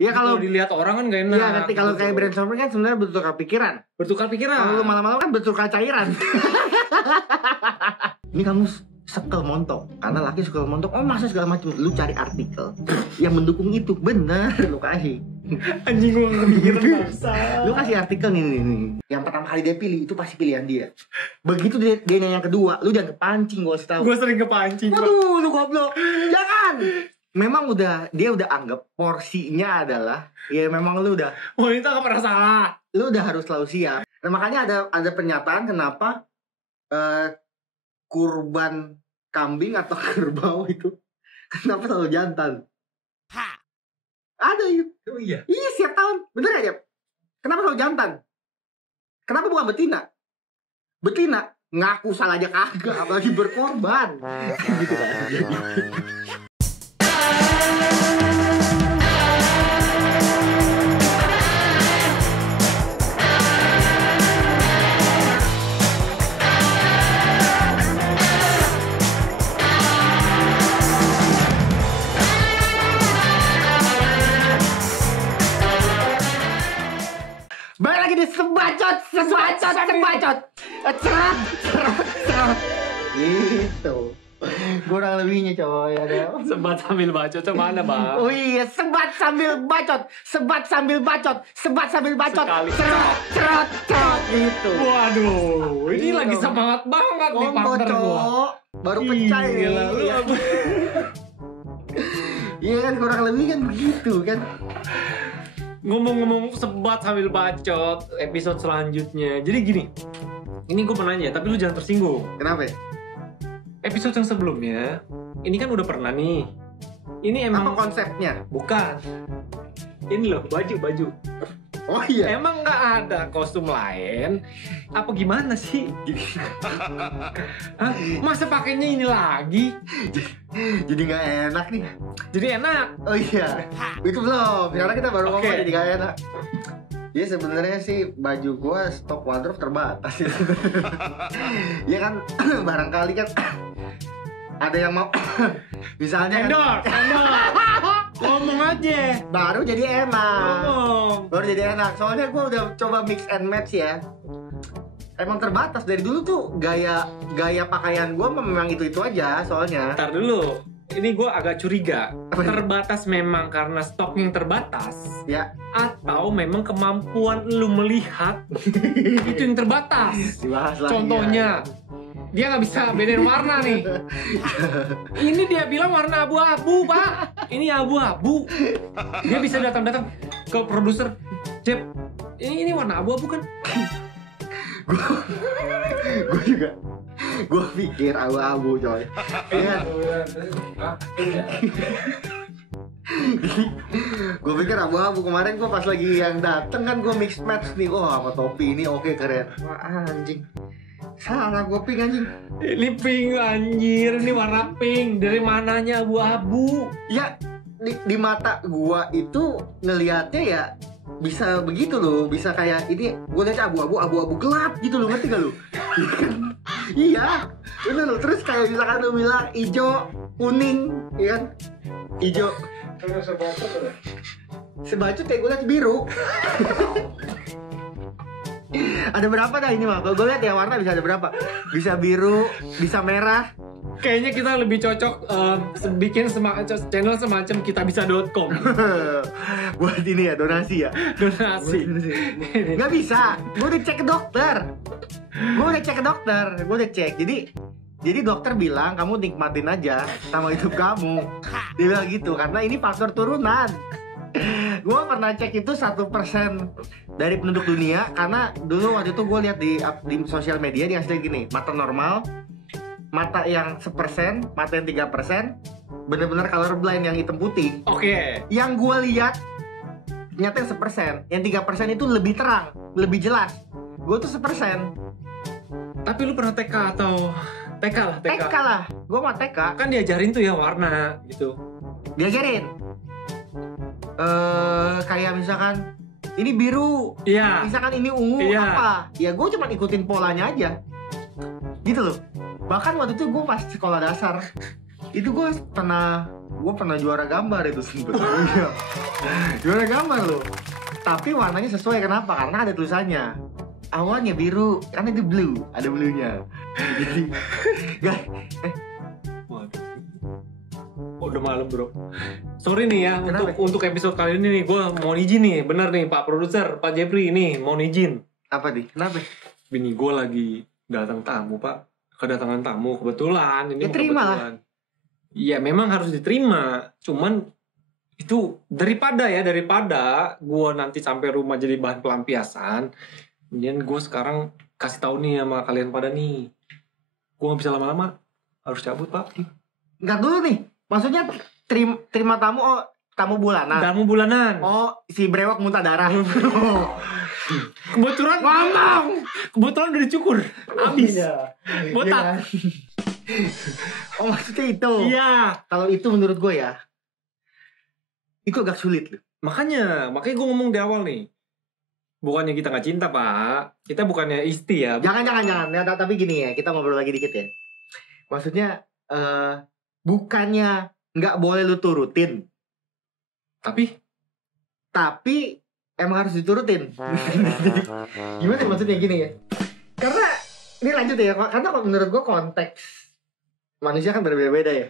Ya kalau dilihat orang kan gak enak. Iya, nanti kalau kayak brainstorming kan sebenarnya bertukar pikiran. Kalau lu malam-malam kan bertukar cairan. Ini kamu sekel montok, karena laki suka montok. Oh masa segala macam. Lu cari artikel yang mendukung itu, bener lu kasih. Anjing gua kepikiran bangsa. Lu kasih artikel nih. Yang pertama kali dia pilih itu pasti pilihan dia. Begitu dia nanya yang kedua, lu jangan kepancing, gua tahu. Gua sering kepancing. Waduh, lu goblok. Jangan. Memang dia udah anggap porsinya adalah ya memang lu udah wanita gak pernah salah. Lu udah harus selalu siap. Nah, makanya ada pernyataan kenapa kurban kambing atau kerbau itu kenapa selalu jantan? Ada itu. Oh iya. Iya, setiap tahun. Bener aja. Kenapa selalu jantan? Kenapa bukan betina? Betina ngaku salah aja kagak, apalagi berkorban. Gitu kan. Balik lagi di sebacot. Cerot. Gitu. Kurang lebihnya coy ada. Sebat sambil bacot mana bang? Oh iya, sebat sambil bacot. Sekali. Cerot gitu. Waduh, ini lagi semangat banget nih partner gua. Baru pecah ya. Iya kan kurang lebih kan begitu kan. Ngomong-ngomong sebat sambil bacot episode selanjutnya. Jadi gini, ini gue pernah nanya, tapi lu jangan tersinggung. Kenapa? Episode yang sebelumnya, ini kan udah pernah nih. Ini emang apa konsepnya? Bukan. Ini loh baju. Oh iya. Emang nggak ada kostum lain? Apa gimana sih? Hah? Masa pakainya ini lagi? Jadi nggak enak nih. Jadi enak. Oh iya. Itu belum. Sekarang kita baru ngomong jadi nggak enak. Ya sebenarnya sih baju gua stok wardrobe terbatas. Ya kan barangkali kan ada yang mau misalnya endor. Ngomong aja. Baru jadi enak. Ngomong. Soalnya gue udah coba mix and match ya. Emang terbatas dari dulu tuh gaya pakaian gue memang itu aja soalnya. Ntar dulu. Ini gue agak curiga. Terbatas memang karena stok yang terbatas. Ya. Atau memang kemampuan lu melihat itu yang terbatas. Dibahas lagi. Contohnya. Ya. Dia nggak bisa bedain warna nih. Ini dia bilang warna abu-abu, Pak. Ini abu-abu. Dia bisa datang ke produser, Jep, ini warna abu-abu kan? Gue juga. Gue pikir abu-abu, coy. Iya. Gue pikir abu-abu. Kemarin gue pas lagi yang dateng kan gue mix match nih. Oh, sama topi ini oke keren. Wah, anjing. Salah gue pink anjing. Ini pink anjir, ini warna pink. Dari mananya abu-abu? Ya di mata gue itu ngelihatnya ya bisa begitu loh, bisa kayak ini gue lihat abu-abu gelap gitu loh, ngerti gak lo? Iya, bener loh. Terus kayak misalkan lo bilang hijau, kuning, ya kan? Hijau. Sebacut kayak gue lihat biru. Ada berapa dah ini mah? Kalau gue lihat ya warna bisa ada berapa? Bisa biru, bisa merah. Kayaknya kita lebih cocok bikin channel semacam kitabisa.com. Buat ini ya, donasi ya. Donasi. Gak bisa. Gue udah cek ke dokter. Gue udah cek. Jadi dokter bilang kamu nikmatin aja sama hidup kamu. Dia bilang gitu karena ini faktor turunan. Gue pernah cek itu 1% dari penduduk dunia. Karena dulu waktu itu gue lihat di sosial media dia ngasih gini, mata normal, mata yang 1%, mata yang 3%, bener-bener colorblind yang hitam putih. Oke. Yang gue lihat ternyata yang 1%, yang 3% itu lebih terang, lebih jelas. Gue tuh 1%. Tapi lu pernah TK atau TK lah? TK lah, gue mah TK. Kan diajarin tuh ya warna gitu. Diajarin. Kayak misalkan ini biru, iya. Misalkan ini ungu, iya. Apa? Ya gue cuma ikutin polanya aja, gitu loh. Bahkan waktu itu gue pas sekolah dasar itu gue pernah Gue pernah juara gambar itu sempet. Iya. Juara gambar loh. Tapi warnanya sesuai, kenapa? Karena ada tulisannya. Awalnya biru, karena itu blue, ada blue-nya. Jadi, guys, Waduh. Oh, udah malam bro. Sorry nih ya, Kenapa? untuk episode kali ini nih, gue mau izin nih, bener nih Pak Produser, Pak Jepri ini mau izin. apa nih? Kenapa? Bini gue lagi datang tamu Pak, kedatangan tamu kebetulan ini. Ya, terima lah. kebetulan. Iya memang harus diterima, cuman itu daripada gue nanti sampai rumah jadi bahan pelampiasan, kemudian gue sekarang kasih tahu nih sama kalian pada nih, gue nggak bisa lama-lama, harus cabut Pak. Nggak dulu nih. Maksudnya terima tamu, oh tamu bulanan. Tamu bulanan. Oh, si brewok muntah darah. Kebetulan Ngomong. kebetulan udah dicukur habis botak. Iya. Oh, maksudnya itu. Iya. Kalau itu menurut gue ya, itu agak sulit loh. Makanya gue ngomong di awal nih, bukannya kita nggak cinta Pak, kita bukannya isti ya. Jangan. Ya, tapi gini ya, kita ngobrol lagi dikit ya. Maksudnya, bukannya nggak boleh lu turutin, Tapi emang harus diturutin. Gimana maksudnya gini ya? Karena ini lanjut ya, karena kalau menurut gue konteks manusia kan berbeda-beda ya.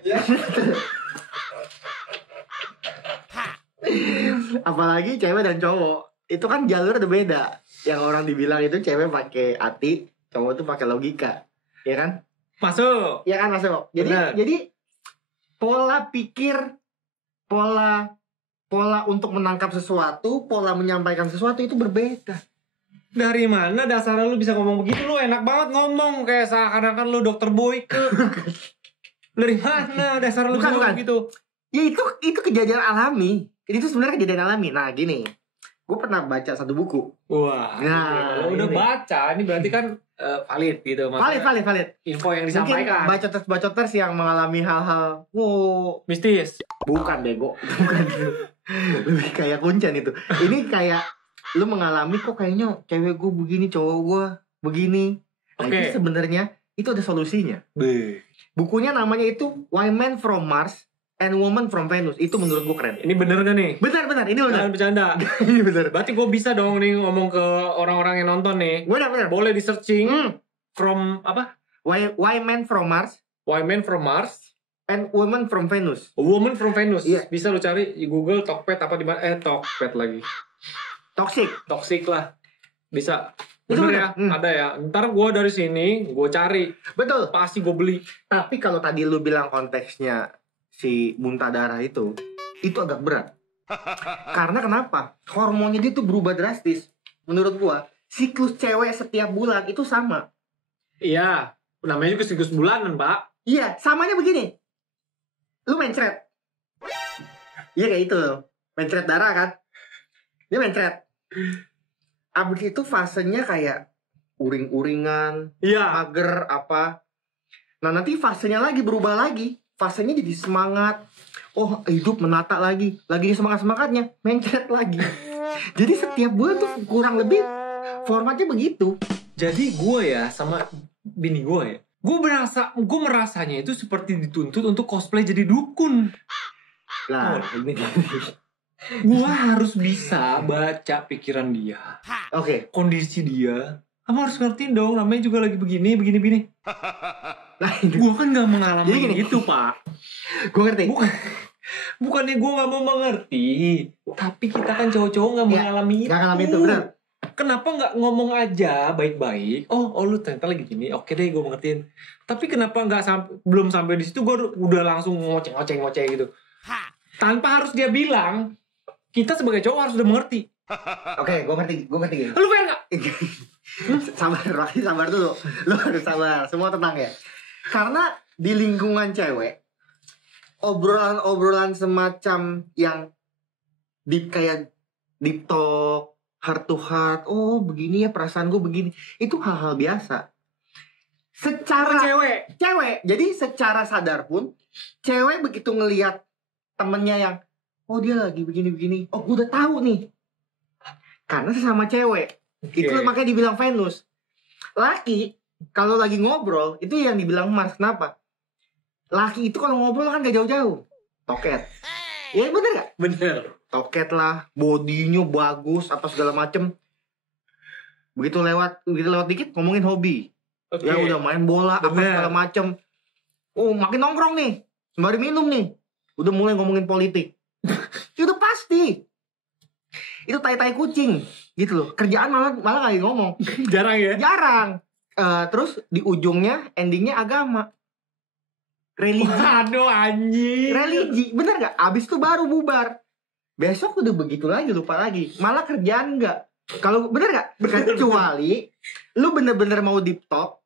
Apalagi cewek dan cowok itu kan jalur udah beda. Yang orang dibilang itu cewek pakai hati, cowok tuh pakai logika, ya kan? masuk. Ya kan masuk. Benar. Jadi pola pikir, pola untuk menangkap sesuatu, pola menyampaikan sesuatu itu berbeda. Dari mana dasar lu bisa ngomong begitu? Lu enak banget ngomong kayak seakan-akan lu dokter Boyke. Dari mana dasar lu bisa Bukan. ngomong gitu? Ya itu kejadian alami. Itu sebenarnya kejadian alami. Nah gini, gue pernah baca satu buku. Wah. Nah, kalau udah ini. baca, ini berarti kan valid gitu. Maksudnya Valid. info yang Mungkin disampaikan. bacoters yang mengalami hal-hal, Mistis. bukan bego, bukan. Lebih kayak kuncen itu. Ini kayak lu mengalami kok kayaknya cewek gue begini, cowok gue begini. Nah, Oke. itu sebenarnya itu ada solusinya. Beuh. Bukunya namanya itu Why Men from Mars and Woman from Venus. Itu menurut gue keren. Ini bener gak nih? Benar, ini benar. Jangan bercanda. Ini benar. Berarti gue bisa dong nih ngomong ke orang-orang yang nonton nih. Benar. Boleh di searching Hmm. from apa? Why Men from Mars Why Men from Mars, and Woman from Venus. A Woman from Venus. Iya. Bisa lu cari di Google Tokped apa di mana? Tokped lagi. Toxic Lah. Bisa. Itu Bener ya? bener. Hmm. Ada ya. Ntar gue dari sini gue cari. Betul. Pasti gue beli. Tapi kalau tadi lu bilang konteksnya si muntah darah itu agak berat. Karena kenapa? Hormonnya dia tuh berubah drastis. Menurut gua, siklus cewek setiap bulan itu sama. Iya. Namanya juga siklus bulanan, Pak. Iya, samanya begini. Lu mencret. Iya kayak itu. Mencret darah kan? Dia mencret. Abis itu fasenya kayak uring-uringan, Iya. mager apa. Nah nanti fasenya lagi berubah lagi. Fasenya jadi semangat. Oh hidup menata lagi. Lagi semangat-semangatnya mencret lagi. Jadi setiap bulan tuh kurang lebih formatnya begitu. Jadi gue ya sama bini gue ya. Gue merasanya itu seperti dituntut untuk cosplay jadi dukun. Nah ini. Gue harus bisa baca pikiran dia, Oke. kondisi dia. Kamu harus ngertiin dong, namanya juga lagi begini. Nah ini. Gue kan gak mengalami Jadi gini. gitu, Pak. Gue ngerti. Bukannya gue gak mau mengerti, tapi kita kan cowok-cowok gak Ya, mengalami itu. Gak ngalamin itu benar. Kenapa gak ngomong aja baik-baik? Oh lu ternyata lagi gini. Oke deh, gue mengertiin. Tapi kenapa belum sampai di situ gue udah langsung ngoceh gitu. Tanpa harus dia bilang, kita sebagai cowok harus udah mengerti. Oke, gue ngerti gini. Lu pengen gak? Sabar dulu. Lu harus sabar. Semua tenang ya. Karena di lingkungan cewek, obrolan semacam yang kayak deep talk, heart to heart. Oh begini ya perasaan gue begini. Itu hal-hal biasa. Secara cewek. Jadi secara sadar pun, cewek begitu ngelihat temennya yang, oh dia lagi begini-begini. Oh gue udah tahu nih. Karena sesama cewek. Oke. Itu makanya dibilang Venus. Laki kalau lagi ngobrol itu yang dibilang Mars. Kenapa? Laki itu kalau ngobrol kan gak jauh-jauh. toket. Iya bener gak? Bener. Toket lah, bodinya bagus, apa segala macem. Begitu lewat dikit ngomongin hobi. Oke. Ya udah main bola, apa Bener. segala macem. Oh makin nongkrong nih, sembari minum nih. Udah mulai ngomongin politik. Itu pasti. Itu tai-tai kucing gitu loh. Kerjaan malah gak ngomong. Jarang ya. Jarang. Terus di ujungnya endingnya agama. Religi. Waduh anjing. Religi, bener gak? Abis itu baru bubar. Besok udah begitu lagi, lupa lagi. Malah kerjaan gak. Kalau bener gak? Kecuali lu bener-bener mau deep talk.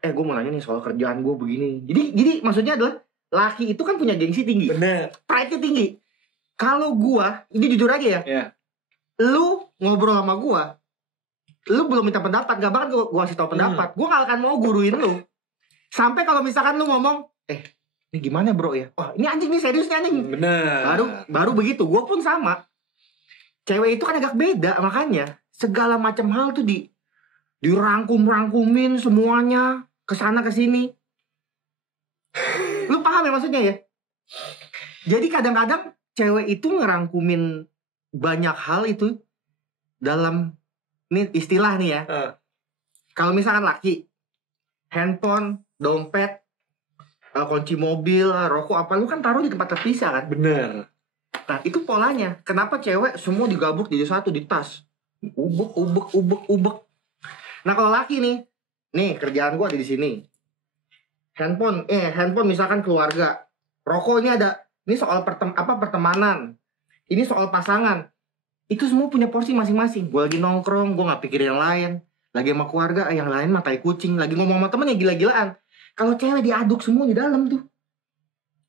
Gue mau nanya nih soal kerjaan gue begini. Jadi maksudnya adalah laki itu kan punya gengsi tinggi. Bener. Pride-nya tinggi. Kalau gua, ini jujur aja ya. Iya. Lu ngobrol sama gua, lu belum minta pendapat, gak bakal gua kasih tau pendapat. Gua gak akan mau guruin lu. Sampai kalau misalkan lu ngomong, ini gimana bro ya? Wah ini anjing nih, serius nih anjing. Bener. Baru begitu, gua pun sama. Cewek itu kan agak beda, makanya segala macam hal tuh dirangkumin semuanya, kesana kesini. Lu paham ya maksudnya ya? Jadi kadang-kadang cewek itu ngerangkumin banyak hal itu dalam, ini istilah nih ya. Kalau misalkan laki, handphone, dompet, kunci mobil, rokok apa, lu kan taruh di tempat terpisah kan. Bener. Nah itu polanya. Kenapa cewek semua digabuk jadi satu di tas, ubek. Nah kalau laki nih kerjaan gua ada di sini. Handphone misalkan keluarga, rokok ini ada. Ini soal pertemanan. Ini soal pasangan. Itu semua punya porsi masing-masing. Gue lagi nongkrong, gue gak pikirin yang lain. Lagi sama keluarga, yang lain mah tai kucing. Lagi ngomong sama temen yang gila-gilaan. Kalau cewek diaduk semua di dalam tuh.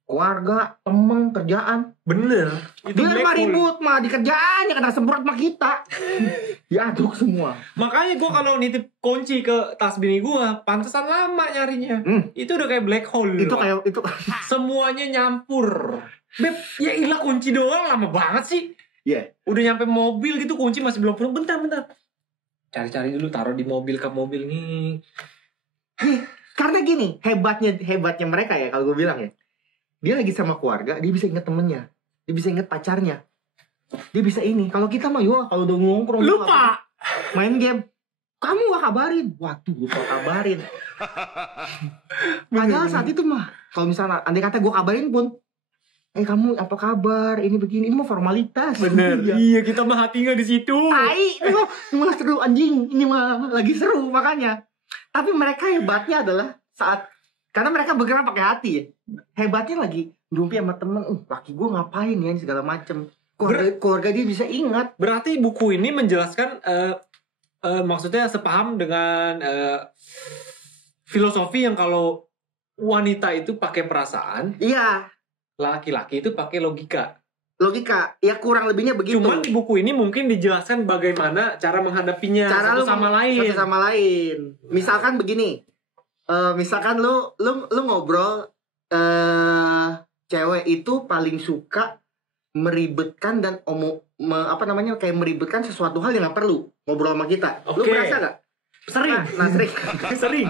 Keluarga, temen, kerjaan. Bener. Itu Dia mah black hole. ribut mah di kerjaannya, kena semprot sama kita. Diaduk semua. Makanya gue kalau nitip kunci ke tas bini gue, pantesan lama nyarinya. Itu udah kayak black hole. Itu kayak itu. Semuanya nyampur. Beb, ya ilah kunci doang lama banget sih. Iya. Udah nyampe mobil gitu kunci masih belum pulang. Bentar. Cari-cari dulu, taruh di mobil, kap mobil nih. Karena gini, hebatnya mereka ya kalau gue bilang ya. Dia lagi sama keluarga, dia bisa inget temennya, dia bisa inget pacarnya, dia bisa ini. Kalau kita mah kalau udah ngongkrong Lupa. main game, kamu gak kabarin. Waduh, lupa kabarin. Padahal saat itu mah, kalau misalnya andai kata gue kabarin pun, kamu apa kabar? Ini begini, ini mah formalitas. Bener. Iya, kita mah hati nggak di situ. Tai, ini mah seru anjing, ini mah lagi seru makanya. Tapi mereka hebatnya adalah karena mereka bergerak pakai hati ya. Hebatnya lagi ngumpi sama temen, laki gue ngapain ya segala macem. Keluarga dia bisa ingat. Berarti buku ini menjelaskan maksudnya sepaham dengan filosofi yang kalau wanita itu pakai perasaan, Iya, laki-laki itu pakai logika. logika. Ya kurang lebihnya begitu. Cuman di buku ini mungkin dijelaskan bagaimana cara menghadapinya satu sama lain. Misalkan begini. Misalkan lu ngobrol, cewek itu paling suka meribetkan dan kayak meribetkan sesuatu hal yang gak perlu ngobrol sama kita. Lu merasa gak? Sering. Nah sering.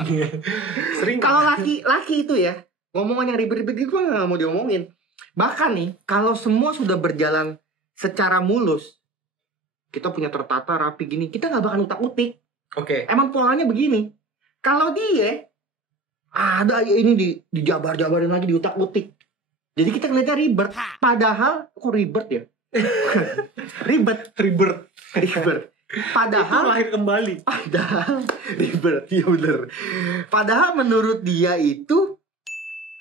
Sering. Kalau laki itu ya, ngomongan yang ribet-ribet itu gak mau diomongin. Bahkan nih, kalau semua sudah berjalan secara mulus, kita punya tertata rapi gini, kita gak bakal utak-utik. Oke. Emang polanya begini. Kalau dia ada ini dijabar-jabarin lagi, diutak-utik. Jadi kita ngeliatnya ribet. Padahal kok ribet ya? Ribet. Padahal itu lahir kembali. Padahal ribet. Iya bener. Padahal menurut dia itu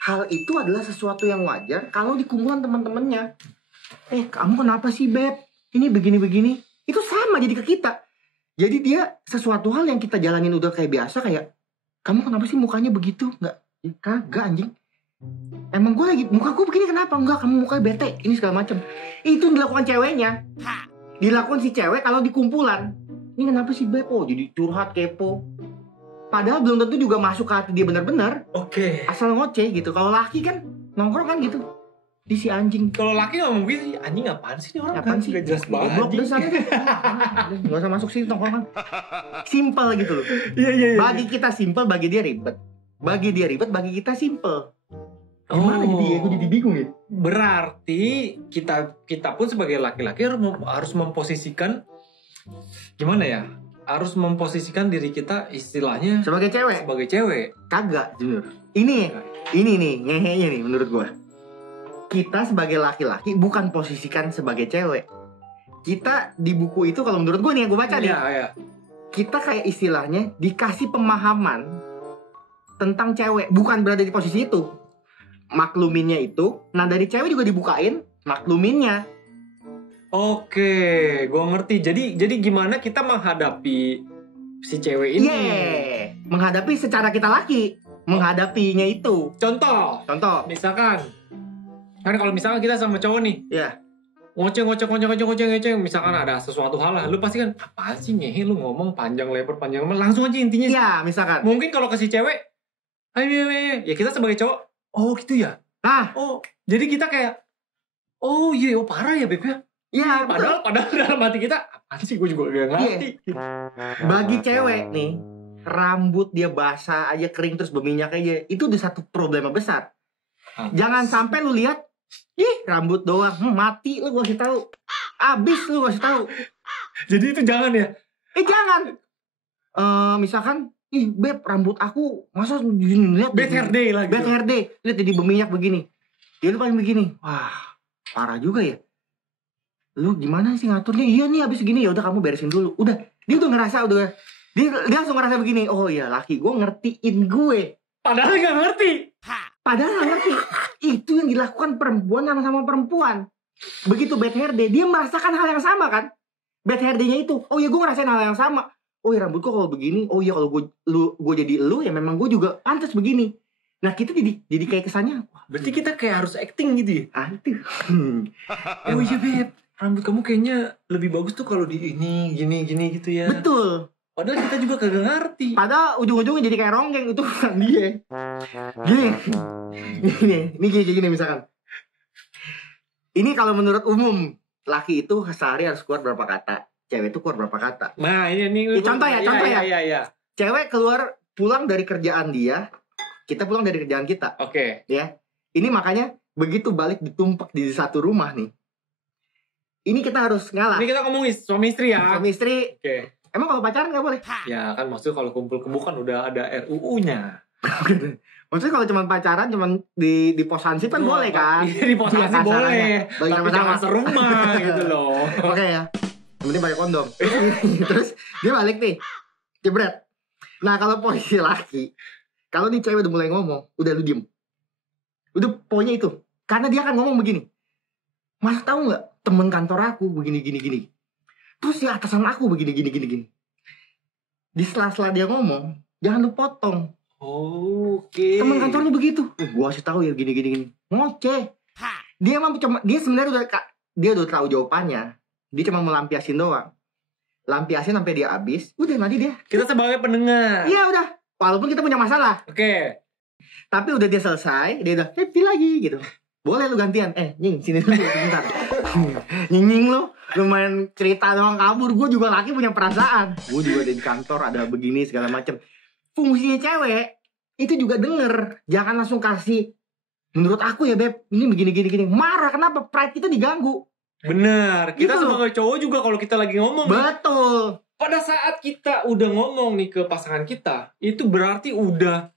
hal itu adalah sesuatu yang wajar kalau di kumpulan teman-temannya. Kamu kenapa sih Beb? Ini begini-begini. Itu sama jadi ke kita. Jadi dia sesuatu hal yang kita jalanin udah kayak biasa, kayak kamu kenapa sih mukanya begitu? Enggak, kagak anjing. Emang gue lagi, muka gue begini kenapa? Enggak, kamu mukanya bete, ini segala macam. Itu dilakukan ceweknya. Dilakukan si cewek kalau di kumpulan. Ini kenapa sih Beb? Jadi curhat, kepo. Padahal belum tentu juga masuk ke hati dia benar-benar. Oke. Asal ngoceh gitu. Kalau laki kan nongkrong kan gitu. Di si anjing. Kalau laki ngomong gitu, anjing apaan sih ini orang? Apaan sih? Gak jelas banget. Goblok deh sana. Gak usah masuk sini nongkrong kan. Simple gitu loh. Iya. Bagi kita simple, bagi dia ribet. Bagi dia ribet, bagi kita simple. Gimana gue jadi bingung ya. Berarti kita pun sebagai laki-laki harus memposisikan gimana ya? Harus memposisikan diri kita istilahnya sebagai cewek. Kagak, Junior. Ini nih ngehenya nih menurut gue. Kita sebagai laki-laki bukan posisikan sebagai cewek. Kita di buku itu kalau menurut gue nih yang gue baca nih. Iya. Kita kayak istilahnya dikasih pemahaman tentang cewek, bukan berada di posisi itu. Makluminnya itu, nah dari cewek juga dibukain makluminnya. Oke, gue ngerti. Jadi gimana kita menghadapi si cewek ini? Menghadapi secara kita laki, menghadapinya itu. Contoh, misalkan, kan kalau misalkan kita sama cowok nih, ngoceng, misalkan ada sesuatu hal lah, lu pasti kan apa sih ngehe lu ngomong panjang lebar, langsung aja intinya. Iya, misalkan. Mungkin kalau ke si cewek, ayo, ya kita sebagai cowok, oh gitu ya. Oh, jadi kita kayak, oh iya, parah ya beb ya. Iya, padahal dalam hati kita, apaan sih gue juga gak ngerti. Bagi cewek nih, rambut dia basah aja kering terus berminyak aja, itu udah satu problema besar. Jangan sampai lu lihat, rambut doang, mati lu gua kasih tahu. Abis lu gua kasih tahu. Jadi itu jangan ya? Jangan. Misalkan, beb rambut aku masa lihat bad hair day lagi. Bad hair day, lihat jadi berminyak begini. Ya lu paling begini. Wah, parah juga ya. Lu gimana sih ngaturnya? Iya nih abis segini, ya udah kamu beresin dulu. Udah, dia tuh ngerasa dia langsung ngerasa begini. Oh iya, laki gue ngertiin gue. Padahal gak ngerti. Itu yang dilakukan perempuan sama perempuan. Begitu bad hair day, dia merasakan hal yang sama kan? Bad hair day-nya itu, oh iya gue ngerasain hal yang sama. Oh iya rambut gue kalau begini, oh iya kalau gue jadi lu ya memang gue juga pantas begini. Nah kita jadi kayak kesannya. Berarti kita kayak harus acting gitu ya? Itu. Oh iya beb, rambut kamu kayaknya lebih bagus tuh kalau di ini gini gitu ya. Betul. Padahal kita juga kagak ngerti. Padahal ujung-ujungnya jadi kayak ronggeng, itu bukan dia. Gini misalkan. Ini kalau menurut umum, laki itu sehari harus keluar berapa kata, cewek itu keluar berapa kata. Nah ini contoh ya. Iya. Cewek keluar pulang dari kerjaan dia, kita pulang dari kerjaan kita. Oke. Ya. Ini makanya begitu balik ditumpuk di satu rumah nih. Ini kita harus ngalah. Ini kita ngomongin suami istri ya. Suami istri. Oke. Emang kalau pacaran nggak boleh? Ya kan maksudnya kalau kumpul kebo kan udah ada RUU-nya. Maksudnya kalau cuma pacaran cuma di posansip kan boleh kan? Iya di posansip boleh. Tapi jangan serumah gitu loh. Oke ya. Yang penting pakai kondom. Terus dia balik nih. Jebret. Nah kalau posisi laki, kalau nih cewek udah mulai ngomong, udah lu diem. Udah pokoknya itu. Karena dia akan ngomong begini. Mas tahu nggak temen kantor aku begini. Terus si atasan aku begini. Di sela-sela dia ngomong, jangan lu potong. Oke. Temen kantornya begitu. Gua kasih tahu ya gini. Ngoceh. Dia sebenarnya udah tahu jawabannya. Dia cuma melampiasin doang. Lampiasin sampai dia habis. Udah nanti dia. Kita sebagai pendengar. Iya udah. Walaupun kita punya masalah. Oke. Tapi udah dia selesai, dia udah happy lagi gitu. Boleh lu gantian. Nying sini dulu sebentar. Nying lu lumayan cerita doang kabur. Gue juga laki punya perasaan. Gue juga di kantor ada begini segala macam. Fungsinya cewek itu juga denger. Jangan langsung kasih. Menurut aku ya beb, ini begini. Marah kenapa? Pride kita diganggu. Bener. Kita gitu sebagai cowok juga kalau kita lagi ngomong. Betul. Pada saat kita udah ngomong nih ke pasangan kita, itu berarti udah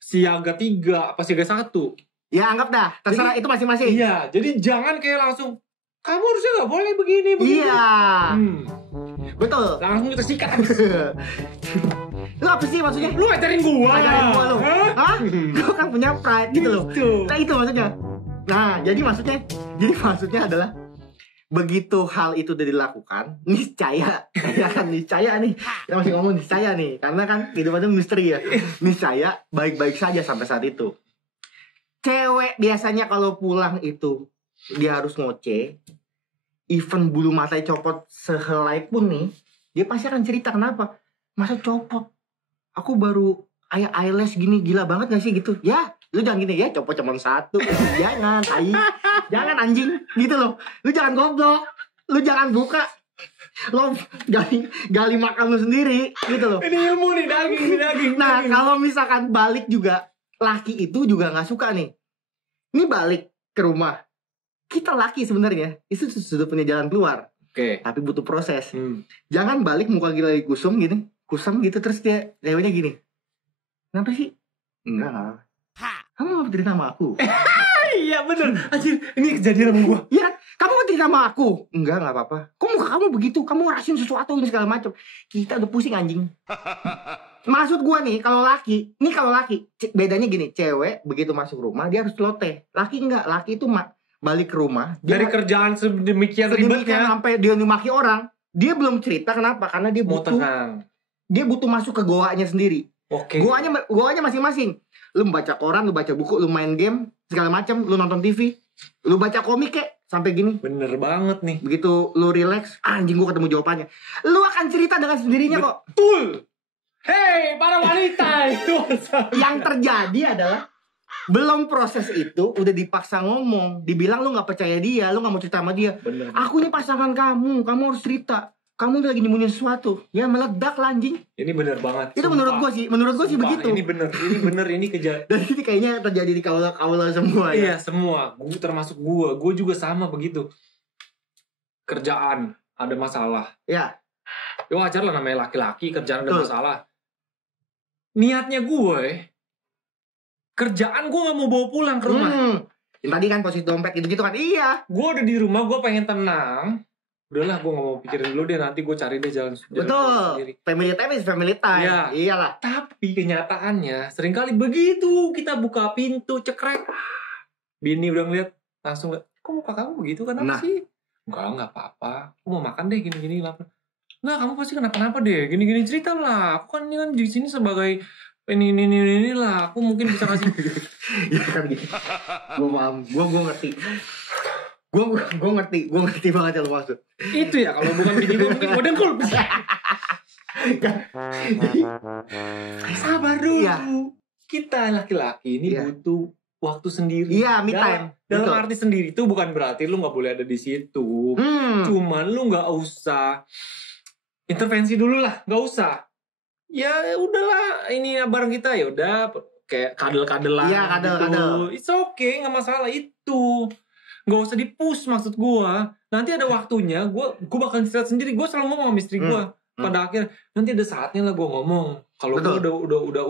siaga 3 apa siaga 1. Ya anggap dah, terserah itu masing-masing. Iya, jadi jangan kayak langsung kamu harusnya nggak boleh begini. Iya. Betul. Langsung kita sikat. Lu apa sih maksudnya? Lu ngajarin gua lu. Hah? Lu kan punya pride gitu loh. Nah itu maksudnya. Nah jadi maksudnya adalah begitu hal itu udah dilakukan, niscaya nih. Kita masih ngomong niscaya nih, karena kan kehidupan itu misteri ya. Niscaya baik-baik saja sampai saat itu. Cewek biasanya kalau pulang itu dia harus ngoceh, even bulu matanya copot sehelai pun nih, dia pasti akan cerita kenapa. Masa copot? Aku baru eyelash gini, gila banget gak sih gitu? Ya, lu jangan gini ya, copot cuma 1. Jangan, jangan anjing gitu loh. Lu jangan goblok, lu jangan buka. Lo gali makam lu sendiri gitu loh. Ini ilmu nih, daging. Nah, kalau misalkan balik juga, laki itu juga nggak suka nih. Ini balik ke rumah. Kita laki sebenarnya itu sudah punya jalan keluar. Oke. Tapi butuh proses. Jangan balik muka gila lagi kusam gitu terus dia ceweknya gini. Kenapa sih? Enggak. Kamu gak cerita sama aku? Iya bener. Anjir, ini kejadian sama gua. Iya, kamu gak cerita sama aku? Enggak apa-apa. Kok muka kamu begitu? Kamu ngerasain sesuatu ini segala macam. Kita udah pusing anjing. Maksud gua nih, kalau laki, bedanya gini, cewek begitu masuk rumah dia harus celoteh. Laki enggak, laki itu balik ke rumah Dari kerjaan sedemikian ribetnya sampai dia dimaki orang, dia belum cerita kenapa? Karena dia mau butuh tenang. Dia butuh masuk ke goanya sendiri. Oke. Goanya masing-masing. Lu baca koran, lu baca buku, lu main game, segala macam, lu nonton TV, lu baca komik kek sampai gini. Bener banget nih. Begitu lu relax, anjing gua ketemu jawabannya. Lu akan cerita dengan sendirinya kok. Betul. Hey, para wanita itu. Yang terjadi adalah belum proses itu udah dipaksa ngomong, dibilang lu nggak percaya dia, lu nggak mau cerita sama dia. Bener. Aku ini pasangan kamu harus cerita. Kamu lagi nyembunyiin sesuatu, ya meledak lah, anjing. Ini bener banget. Itu sumpah. menurut gua sih begitu. Ini bener, ini kejadian. Dan ini kayaknya terjadi di kaula semua ya. Iya semua, gue termasuk gue juga sama begitu. Kerjaan ada masalah. Ya. Ya wajar lah namanya laki-laki kerjaan ada Betul. masalah. Niatnya gue, kerjaan gue nggak mau bawa pulang ke rumah. Yang tadi kan posisi dompet gitu kan, iya. Gue udah di rumah, gue pengen tenang. Udahlah, gue gak mau pikirin dulu deh, nanti gue cari deh jalan Betul. sendiri. Family time. Iya. Iyalah. Tapi kenyataannya seringkali begitu kita buka pintu cekrek, bini udah ngeliat langsung, kok muka kamu begitu kenapa Nah. sih? Enggak apa-apa. Aku mau makan deh gini-gini lapar. Nah, kamu pasti kenapa-napa deh. Gini-gini cerita lah. Aku kan ini kan di sini sebagai ini lah. Aku mungkin bisa kasih. Ya kan gitu. Gue paham. Gue ngerti. Gue ngerti banget yang lo maksud. Itu ya kalau bukan bini gue mungkin gue dengkul. Sabar dulu. Iya. Kita laki-laki ini Iya. butuh waktu sendiri. Iya, me time. Dalam Betul. arti sendiri itu bukan berarti lu nggak boleh ada di situ. Cuman lu nggak usah intervensi dulu lah, nggak usah. Ya udahlah, ini bareng kita ya udah kayak kadel-kadelan. Iya, kadel-kadel. It's okay, nggak masalah itu. Nggak usah di-push maksud gua. Nanti ada waktunya, gua bakal istirahat sendiri. Gua selalu ngomong sama istri gua. Pada akhir nanti ada saatnya lah gua ngomong. Kalau gua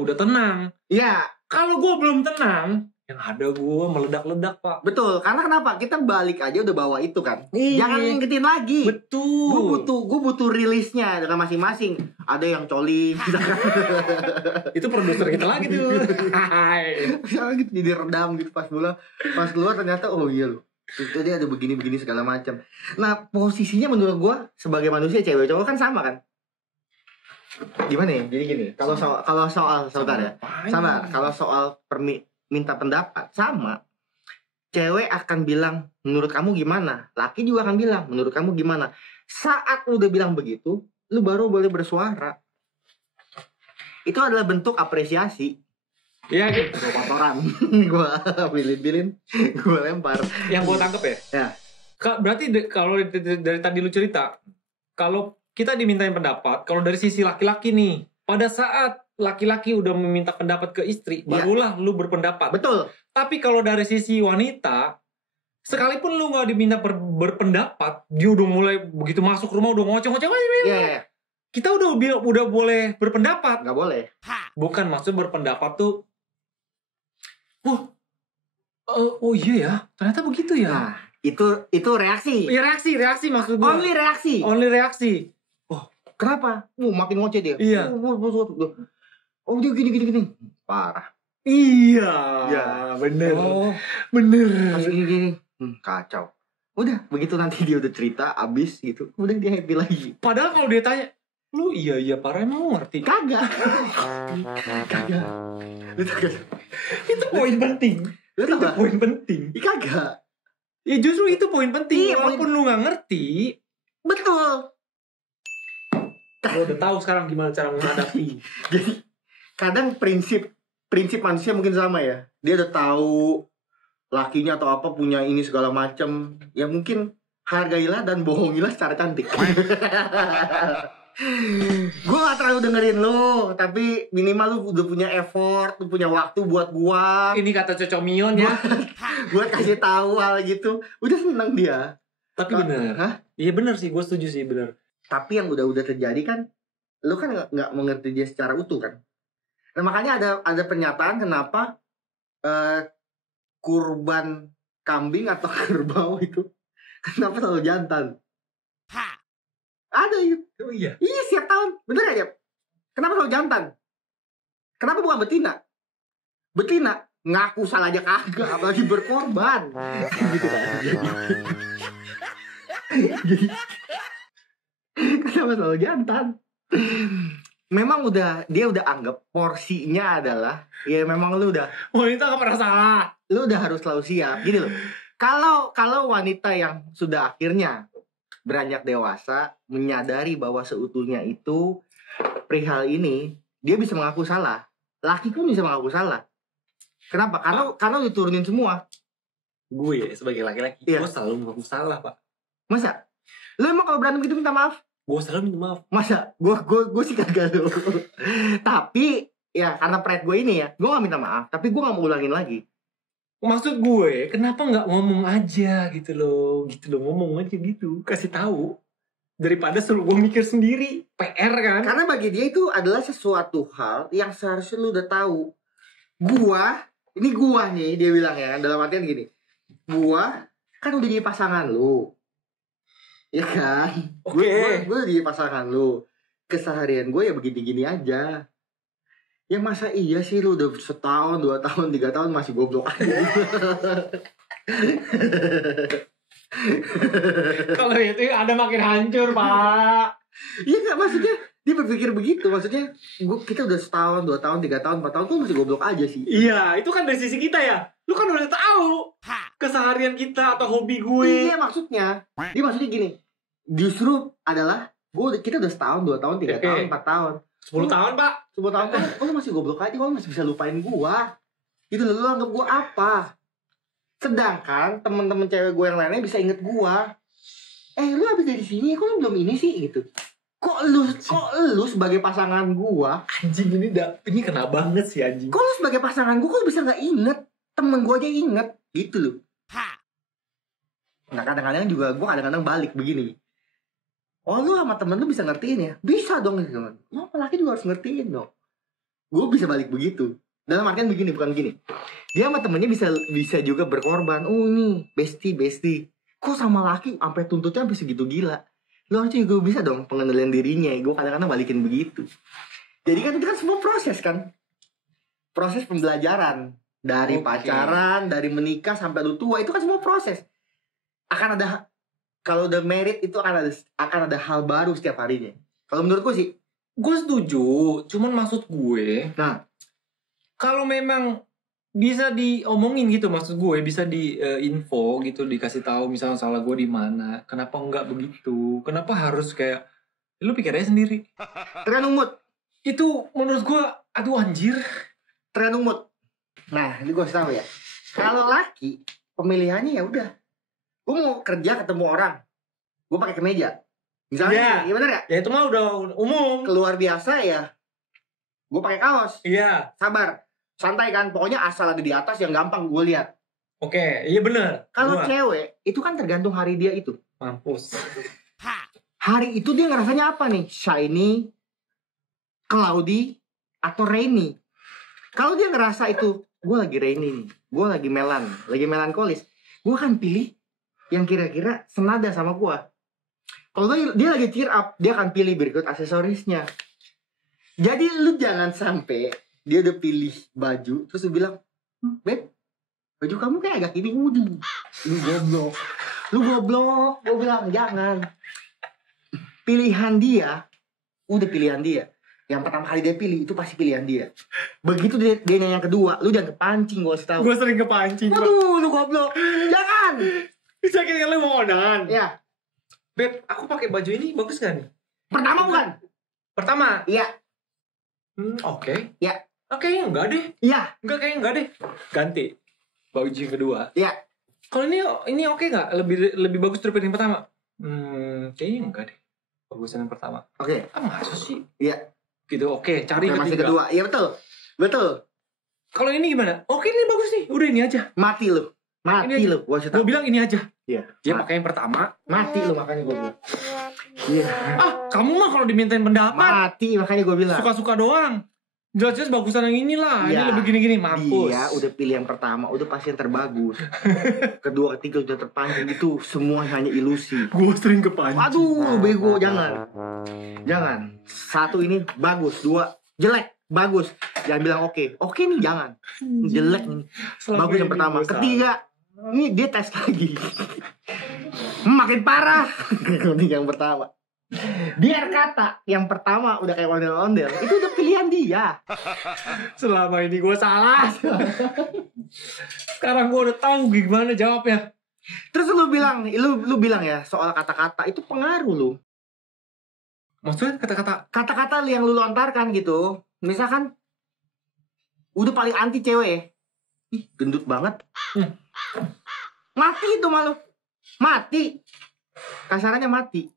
udah tenang. Iya. Kalau gua belum tenang, yang ada gua meledak-ledak, Pak. Betul. Karena kenapa? Kita balik aja udah bawa itu kan. Iya. Jangan ngingetin lagi. Betul. Gue butuh rilisnya dengan masing-masing. Ada yang coli, misalkan. Itu produser kita lagi tuh. Hai. Misalnya gitu jadi redam gitu pas keluar ternyata oh iya loh. Itu dia ada begini-begini segala macam. Nah, posisinya menurut gue sebagai manusia cewek cowok kan sama kan? Gimana ya? Jadi gini, kalau soal saudara ya. Sama, kalau soal minta pendapat sama. Cewek akan bilang, menurut kamu gimana? Laki juga akan bilang, menurut kamu gimana? Saat lu udah bilang begitu, lu baru boleh bersuara. Itu adalah bentuk apresiasi. Iya gitu. Gue kotoran, gue bilin, gue lempar. Yang gue tangkep ya? Ya. Berarti kalau dari tadi lu cerita, kalau kita dimintain pendapat, kalau dari sisi laki-laki nih, pada saat laki-laki udah meminta pendapat ke istri, barulah lu berpendapat. Betul. Tapi kalau dari sisi wanita, sekalipun lu nggak diminta berpendapat, dia udah mulai begitu masuk rumah udah ngoceh-ngoceh. Iya. Kita udah boleh berpendapat. Nggak boleh. Bukan maksud berpendapat tuh. Oh iya ya, ternyata begitu ya. Nah, itu reaksi. Ya reaksi maksud gue. Only reaksi. Oh, kenapa? Makin ngoceh dia. Iya. Oh dia gini. Parah. Iya. Bener. Oh, bener. pas gini. Kacau. Udah, begitu nanti dia udah cerita, abis gitu. Udah dia happy lagi. Padahal kalau dia tanya, lu iya parah emang lu ngerti? Kagak. Itu poin penting. Itu poin penting. Kagak. Ya justru itu poin penting. Iya, walaupun lu gak ngerti, betul. lu udah tahu sekarang gimana cara menghadapi. Jadi kadang prinsip manusia mungkin sama ya. Dia udah tahu lakinya atau apa punya ini segala macam. Ya mungkin hargailah dan bohongilah secara cantik. Gue gak terlalu dengerin lu, tapi minimal lu udah punya effort, lu punya waktu buat gua. Ini kata Cocomion ya. Buat kasih tahu hal gitu. Udah seneng dia. Tapi bener. Hah? Iya bener sih, gue setuju sih bener. Tapi yang udah terjadi kan, lu kan nggak mengerti dia secara utuh kan. Nah makanya ada pernyataan kenapa kurban kambing atau kerbau itu kenapa selalu jantan. Ada itu. Oh iya. Iya setiap tahun. Bener gak dia? Kenapa selalu jantan? Kenapa bukan betina? Betina ngaku salah aja kagak, apalagi berkorban. Gitu kan. Jadi kenapa selalu jantan? Memang dia udah anggap porsinya adalah ya memang lu udah Wanita gak pernah salah. Lu udah harus selalu siap. Gini loh. Kalau wanita yang sudah akhirnya beranjak dewasa menyadari bahwa seutuhnya itu perihal ini, dia bisa mengaku salah. Laki pun bisa mengaku salah. Kenapa? Karena diturunin semua. Gue sebagai laki-laki, Iya. gue selalu mengaku salah, Pak. Masa? Lu emang kalau berantem gitu minta maaf? Gue selalu minta maaf. Masa? Gue sih kagak loh. Tapi ya karena pride gue ini ya, gue gak minta maaf. Tapi gue gak mau ulangin lagi. Maksud gue, kenapa nggak ngomong aja gitu loh, ngomong aja gitu, kasih tahu daripada suruh gue mikir sendiri, PR kan? Karena bagi dia itu adalah sesuatu hal yang seharusnya lu udah tahu. Ini gua nih dia bilang ya, dalam artian gini. Gua kan udah jadi pasangan lu. Ya kan? Oke. Gue udah jadi pasangan lu. Keseharian gue ya begini-gini aja. Ya masa iya sih lu udah setahun, 2 tahun, 3 tahun masih goblok aja. Kalau itu ada makin hancur, Pak. Iya gak, maksudnya dia berpikir begitu. Maksudnya kita udah setahun, 2 tahun, 3 tahun, 4 tahun tuh masih goblok aja sih. Iya, itu kan dari sisi kita ya. Lu kan udah tahu keseharian kita atau hobi gue. Iya maksudnya. Dia maksudnya gini. Justru adalah kita udah setahun, 2 tahun, 3 tahun, 4 tahun. 10 tahun, Pak. 10 tahun kan, lu masih goblok aja, lu masih bisa lupain gua. Gitu loh, lu anggap gua apa? Sedangkan temen-temen cewek gua yang lainnya bisa inget gua. Lu habis dari sini, kok lu belum ini sih gitu. Kok lu sebagai pasangan gua, Anjing ini kena banget sih anjing. kok lu sebagai pasangan gua kok bisa nggak inget? Temen gua aja inget, gitu loh. Nah kadang-kadang juga gua kadang-kadang balik begini. Oh lu sama temen lu bisa ngertiin ya? Bisa dong gitu. Lo laki juga harus ngertiin dong. Gue bisa balik begitu. Dalam artian begini, bukan gini. Dia sama temennya bisa juga berkorban. Oh nih, bestie. Kok sama laki sampai tuntutnya sampai segitu gila? Lo harusnya juga bisa dong pengendalian dirinya. Gue kadang-kadang balikin begitu. Jadi kan itu kan semua proses kan. Proses pembelajaran. Dari pacaran, dari menikah sampai lu tua. Itu kan semua proses. Akan ada, kalau udah married itu akan ada hal baru setiap harinya. Kalau menurut gue sih. Gue setuju, cuman maksud gue, Nah, kalau memang bisa diomongin gitu, maksud gue bisa di info gitu, dikasih tahu misalnya salah gue di mana. Kenapa enggak begitu? Kenapa harus kayak lu pikir aja sendiri? tergantung mood. Itu menurut gue, aduh anjir. Tergantung mood. Nah, ini gue tahu ya. Kalau laki, pemilihannya ya udah. Gue mau kerja ketemu orang, gue pakai kemeja. Misalnya, iya bener gak? Ya itu mah udah umum. Keluar biasa ya, gue pakai kaos. Iya. Sabar, santai kan. Pokoknya asal ada di atas yang gampang gue lihat. Oke, iya bener. Kalau Gua. cewek, itu kan tergantung hari dia itu. Mampus. Hari itu dia ngerasanya apa nih? Shiny, cloudy, atau rainy. Kalau dia ngerasa itu, gue lagi rainy nih, gue lagi melankolis, gue akan pilih yang kira-kira senada sama gue. Kalau dia lagi cheer up, dia akan pilih berikut aksesorisnya. Jadi lu jangan sampai dia udah pilih baju, terus lu bilang, Beb, baju kamu kayak agak ini Woody. Lu goblok. Gue bilang, jangan. Pilihan dia, udah pilihan dia. Yang pertama kali dia pilih, itu pasti pilihan dia. Begitu dia yang kedua, lu jangan kepancing, gue kasih tau. Gue sering kepancing. Waduh, lu goblok. Jangan. Bisa kira lu mau kondangan. Ya, Beb, aku pakai baju ini bagus gak nih? pertama bukan? Pertama. Iya. Oke. Ya. Oke, enggak deh. Iya. Enggak deh. Ganti. Baju yang kedua. Iya. Kalau ini oke nggak? Lebih bagus daripada yang pertama? Kayaknya enggak deh. Bagusan yang pertama. Oke. Masa sih? Iya. Gitu. Oke, cari Oke, masih ketiga. kedua. Iya betul. Betul. Kalau ini gimana? Oke, ini bagus nih. Udah ini aja. Mati lu. Mati Ini lu. Gua Gue bilang ini aja. Iya. Dia pakai yang pertama. Mati lu makanya gua bilang. Iya. Kamu mah kalau dimintain pendapat Mati makanya gua bilang. suka-suka doang. Jelas-jelas bagusan yang inilah. Iya. Ini lebih gini-gini, mampus. Dia udah pilih yang pertama, udah pasti yang terbagus. Kedua, ketiga udah terpanjang, itu semua hanya ilusi. Gue sering kepancing. Aduh, bego, jangan. Jangan. Satu ini bagus, dua jelek, bagus. Jangan bilang oke. Oke nih jangan. Jelek nih. Bagus yang pertama. Ketiga, ini dia tes lagi. Makin parah. Yang pertama. Biar kata yang pertama udah kayak ondel-ondel, itu udah pilihan dia. Selama ini gue salah. Sekarang gue udah tahu gimana jawabnya. Terus lu bilang ya soal kata-kata itu pengaruh lu. Maksudnya Kata-kata yang lu lontarkan gitu. Misalkan udah paling anti cewek. Ih, gendut banget. Mati itu malu. Mati. Kasarannya mati.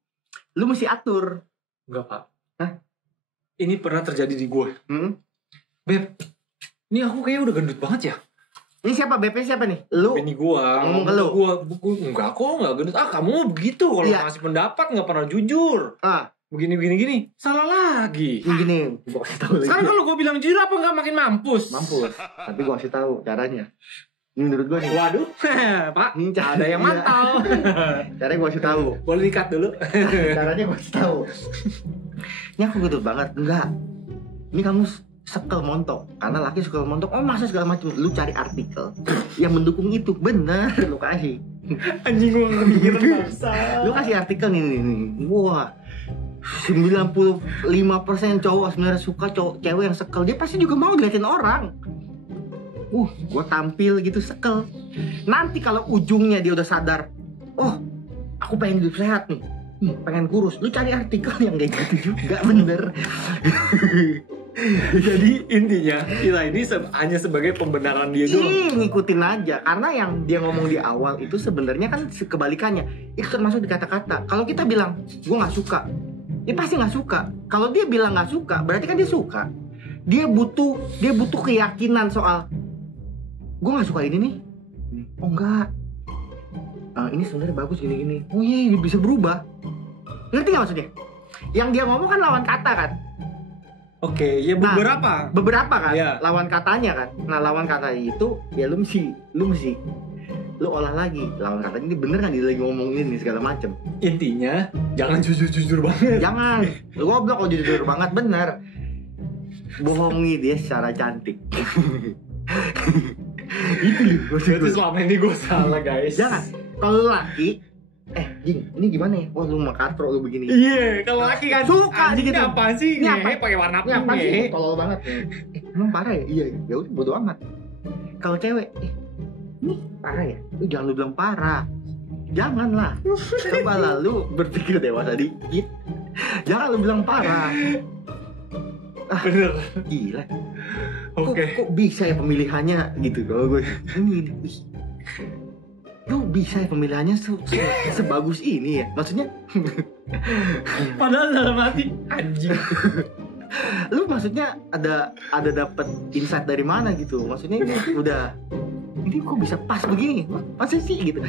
Lu mesti atur. Enggak, Pak. Hah? Ini pernah terjadi di gue. Beb, ini aku kayaknya udah gendut banget ya. Ini siapa? BP siapa nih? Lu? Bini gua. Ngomong ke lu? Gua enggak kok, enggak gendut. Kamu begitu kalau Iya. ngasih pendapat enggak pernah jujur. Begini. Salah lagi. Gini, gua kasih tahu lagi. Sekarang kalau gua bilang jujur apa enggak makin mampus? Mampus. Tapi gua kasih tahu caranya. Ini menurut gua nih. Waduh, Pak. Ini Ada yang mantau. Caranya gua kasih tahu. Boleh di-cut dulu. Caranya gua kasih tahu. Ini aku gendut banget. Enggak. Ini kamu sekel montok. Karena laki suka montok. Oh masa segala macam. Lu cari artikel yang mendukung itu. Bener. Lu kasih. Anjing gua kepikiran bangsa. Lu kasih artikel nih. Wah. 95% cowok sebenarnya suka cewek yang sekel. Dia pasti juga mau diliatin orang. Gue tampil gitu sekel. Nanti kalau ujungnya dia udah sadar, oh, aku pengen hidup sehat nih, pengen kurus. Lu cari artikel yang kayak gitu juga, bener. Jadi intinya kita ini hanya sebagai pembenaran dia doang. Ngikutin aja. Karena yang dia ngomong di awal itu sebenarnya kan kebalikannya. Itu termasuk di kata-kata. Kalau kita bilang, gue nggak suka, dia pasti nggak suka. Kalau dia bilang nggak suka, berarti kan dia suka. Dia butuh keyakinan soal gue gak suka ini nih. Oh enggak. Ini sebenarnya bagus gini. Oh iya, bisa berubah. Ngerti gak maksudnya? Yang dia ngomong kan lawan kata kan. Oke, ya beberapa. Beberapa kan. Ya. Lawan katanya kan. Nah lawan kata itu ya lu mesti lu olah lagi. Lawan katanya ini bener kan dia lagi ngomongin ini segala macem. Intinya jangan jujur banget. Jangan. Lu goblok kalau jujur banget bener. Bohongi dia secara cantik. Itu berarti selama ini gue salah guys. Jangan. Kalau laki Jing, ini gimana ya? Wah lu mah katro lu begini. Iya, kalau laki kan suka anjing gitu. Apaan sih? Ini apa? Pakai warna Ini apa sih? pink. Tolol banget. Emang parah ya? Iya, ya udah bodo amat. Kalau cewek, ini parah ya? Lu jangan lu bilang parah. Janganlah. Coba lah lu berpikir dewasa dikit. Jangan lu bilang parah. Bener. Gila. Oke. Kok bisa ya pemilihannya gitu kalau gue. Ini lu bisa ya pemilihannya sebagus ini ya. Maksudnya padahal dalam hati anjing. Lu maksudnya ada dapat insight dari mana gitu. Maksudnya ini kok bisa pas begini? Masa sih gitu.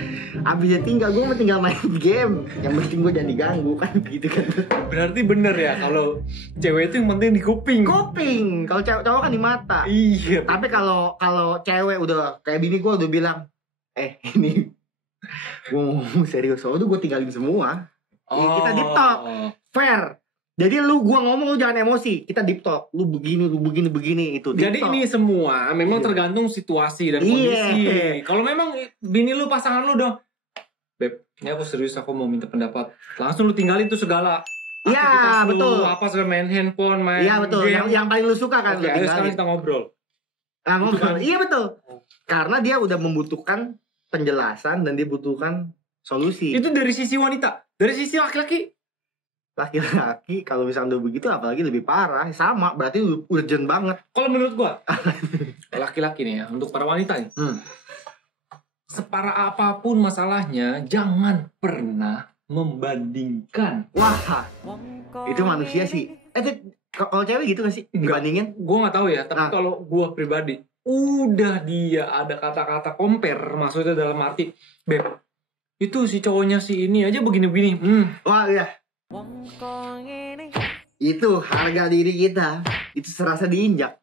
Abis tinggal main game. Yang penting gue jangan diganggu kan gitu kan. Berarti bener ya kalau cewek itu yang penting di kuping. Kalau cowok kan di mata. Iya. Tapi kalau cewek udah kayak bini gue udah bilang, ini gue ngomong serius, soalnya gue tinggalin semua. Kita deep talk, fair. Jadi gua ngomong lu jangan emosi. Kita deep talk. Lu begini itu. Jadi talk. Ini semua memang tergantung situasi dan kondisi. Kalau memang bini lu pasangan lu dong, Beb, ini aku serius, aku mau minta pendapat. Langsung lu tinggalin tuh segala. Iya, betul. Apa sudah main handphone, main Iya, betul. Yang paling lu suka kan. Oke, ayo sekarang kita ngobrol. Ngobrol. Iya, betul. Karena dia udah membutuhkan penjelasan dan dia butuhkan solusi. Itu dari sisi wanita. Dari sisi laki-laki kalau misalnya udah begitu apalagi lebih parah, sama berarti urgent banget. Kalau menurut gua laki-laki nih ya, untuk para wanita nih, separah apapun masalahnya, jangan pernah membandingkan. Wah, itu manusia sih. Kalau cewek gitu gak sih? Enggak. Dibandingin? Gue nggak tahu ya, tapi Nah. kalau gue pribadi, udah dia ada kata-kata compare, maksudnya dalam arti, Beb, itu si cowoknya si ini aja begini-begini. Wah iya. Itu harga diri kita. Itu serasa diinjak.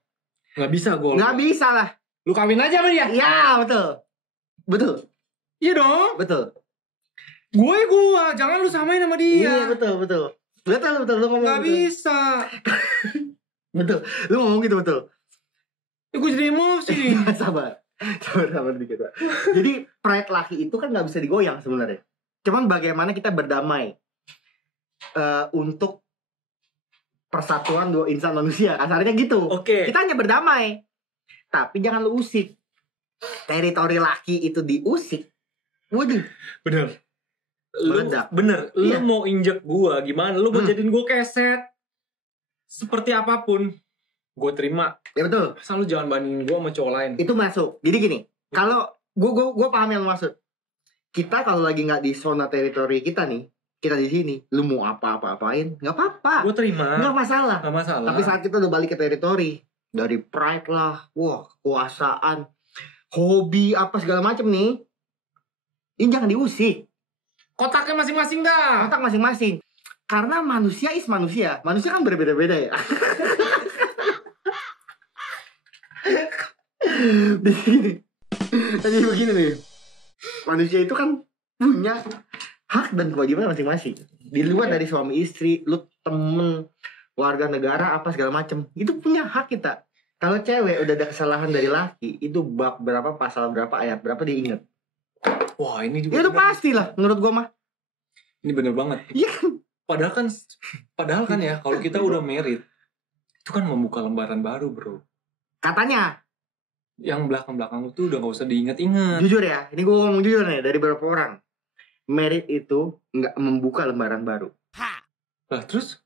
Nggak bisa gue. Nggak bisa lah. Lu kawin aja sama dia. Ya betul. Betul. Iya dong. Betul. Gue, jangan lu samain sama dia. Iya betul. Betul lu ngomong. Nggak bisa. Betul. Lu ngomong gitu betul. Ya, gue jadi emosi nih. Sabar dikit Pak. Jadi pride laki itu kan nggak bisa digoyang sebenarnya. Cuman bagaimana kita berdamai untuk persatuan dua insan manusia. Kasarnya gitu. Oke. Kita hanya berdamai. Tapi jangan lu usik. Teritori laki itu diusik. Waduh. Bener. Meledak. Bener. Lu Iya. mau injek gua gimana? Lu mau jadiin gua keset. Seperti apapun. Gue terima. Ya betul. Asal lu jangan bandingin gua sama cowok lain. Itu masuk. Jadi gini. Kalau gue paham yang lu maksud. Kita kalau lagi nggak di zona teritori kita nih. Kita di sini. Lu mau apa-apain. Nggak apa-apa. Gue terima. Nggak masalah. Gak masalah. Tapi saat kita udah balik ke teritori. Dari pride lah. Wah kekuasaan. Hobi apa segala macem nih. Ini jangan diusik. Kotaknya masing-masing dah. Otak masing-masing. Karena manusia is manusia. Manusia kan berbeda-beda ya. Jadi begini nih. Manusia itu kan punya hak dan kewajiban masing-masing. Di luar dari suami istri, lu temen, warga negara apa segala macem. Itu punya hak kita. Kalau cewek udah ada kesalahan dari laki, itu bab berapa, pasal berapa, ayat berapa dia inget. Wah ini juga. Ya itu bener. pasti lah menurut gua mah. Ini bener banget. Iya kan? Padahal kan ya kalau kita udah married itu kan membuka lembaran baru bro. Katanya. Yang belakang-belakang itu udah gak usah diinget-inget. Jujur ya, ini gue ngomong jujur nih dari beberapa orang. Merit itu nggak membuka lembaran baru. Lah terus?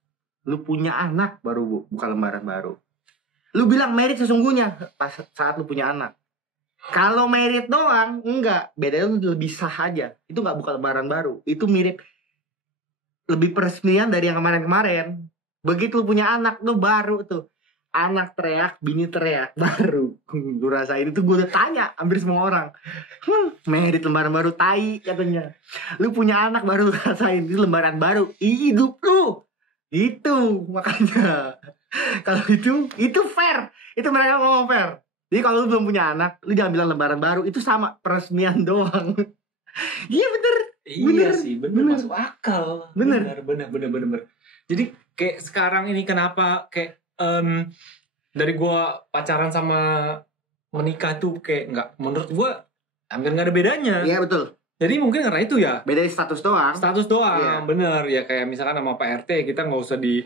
Lu punya anak baru buka lembaran baru. Lu bilang merit sesungguhnya pas saat lu punya anak. Kalau merit doang, enggak. Bedanya lu lebih sah aja. Itu nggak buka lembaran baru. Itu mirip lebih peresmian dari yang kemarin-kemarin. Begitu lu punya anak, lu baru tuh. Anak teriak, bini teriak, baru. Gue rasain itu, gue udah tanya hampir semua orang. Merit lembaran baru, tai katanya. Lu punya anak baru rasain, itu lembaran baru. Hidup lu. Itu makanya. Kalau itu fair. Itu mereka ngomong fair. Jadi kalau lu belum punya anak, lu jangan bilang lembaran baru. Itu sama, peresmian doang. Iya bener. Iya sih, bener masuk akal. Bener. Jadi kayak sekarang ini kenapa kayak dari gua pacaran sama menikah tuh kayak nggak, menurut gua hampir nggak ada bedanya. Iya betul. Jadi mungkin karena itu ya. Beda status doang. Status doang, Iya. bener ya, kayak misalkan sama Pak RT kita nggak usah di.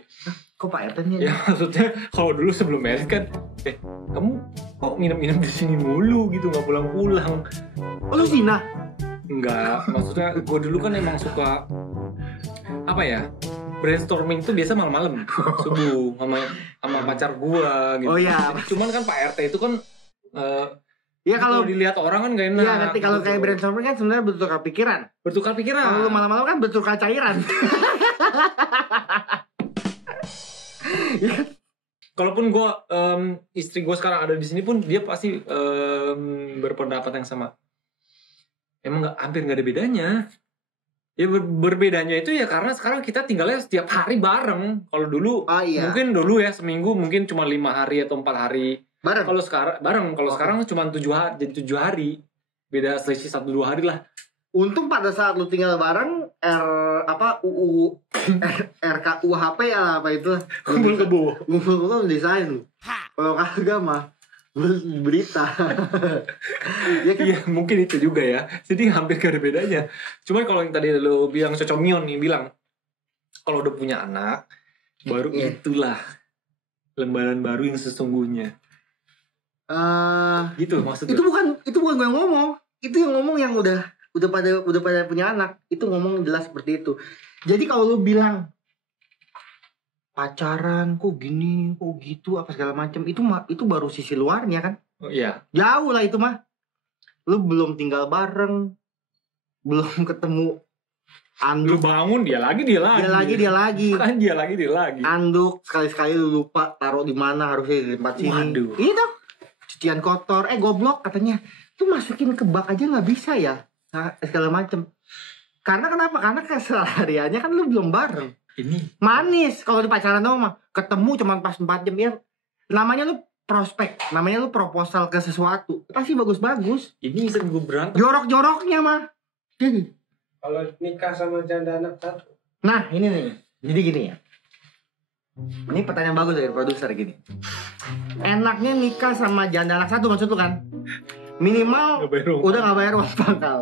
Kok Pak RT nya? Ya maksudnya kalau dulu sebelum merit kan, kamu kok nginep-nginep di sini mulu gitu, nggak pulang-pulang. Oh, lu zina? Enggak, maksudnya gue dulu kan emang suka apa ya, brainstorming tuh biasa malam-malam subuh sama pacar gue gitu. Oh iya. Cuman kan Pak RT itu kan Ya kalau dilihat orang kan gak enak. Iya nanti kalau gitu. kayak brainstorming kan sebenarnya bertukar pikiran. Bertukar pikiran. Kalau lu malam-malam kan bertukar cairan. Kalaupun gue istri gue sekarang ada di sini pun dia pasti berpendapat yang sama. Emang hampir nggak ada bedanya. Ya berbedanya itu ya karena sekarang kita tinggalnya setiap hari bareng. Kalau dulu iya. mungkin dulu ya seminggu mungkin cuma 5 hari atau 4 hari. Bareng. Kalau sekarang bareng, kalau sekarang cuma 7 hari, jadi 7 hari. Beda selisih 1-2 hari lah. Untung pada saat lu tinggal bareng UU RKUHP ya apa itu Kumpul kebo. Kumpul desain lu. Kalau kagak mah berita. Ya iya, mungkin itu juga ya. Jadi hampir gak ada bedanya. Cuman kalau yang tadi lu bilang Cocomion nih bilang kalau udah punya anak baru itulah lembaran baru yang sesungguhnya. Gitu maksudnya. Itu bukan gue yang ngomong. Itu yang ngomong yang udah pada punya anak. Itu ngomong jelas seperti itu. Jadi kalau lu bilang pacaran kok gini, kok gitu, apa segala macam, itu baru sisi luarnya kan? Oh, iya. Jauh lah itu mah. Lu belum tinggal bareng, belum ketemu Lu anduk, bangun dia lagi. dia lagi. Kan dia lagi. Anduk sekali-sekali lu lupa taruh di mana, harusnya di tempat sini. Waduh. Itu cucian kotor, goblok katanya. Tuh masukin ke bak aja nggak bisa ya, nah, segala macem. Karena kenapa? Karena kesehariannya kan lu belum bareng. Ini Manis kalau di pacaran doang mah ketemu cuma pas 4 jam ya. Namanya lu prospek, namanya lu proposal ke sesuatu. Pasti bagus-bagus. ini sering gue berantem. Jorok-joroknya mah. Kalau nikah sama janda anak satu. Nah, ini nih. Jadi gini ya. Ini pertanyaan bagus dari produser gini. Enaknya nikah sama janda anak satu maksud lu kan? Minimal udah nggak bayar uang pangkal.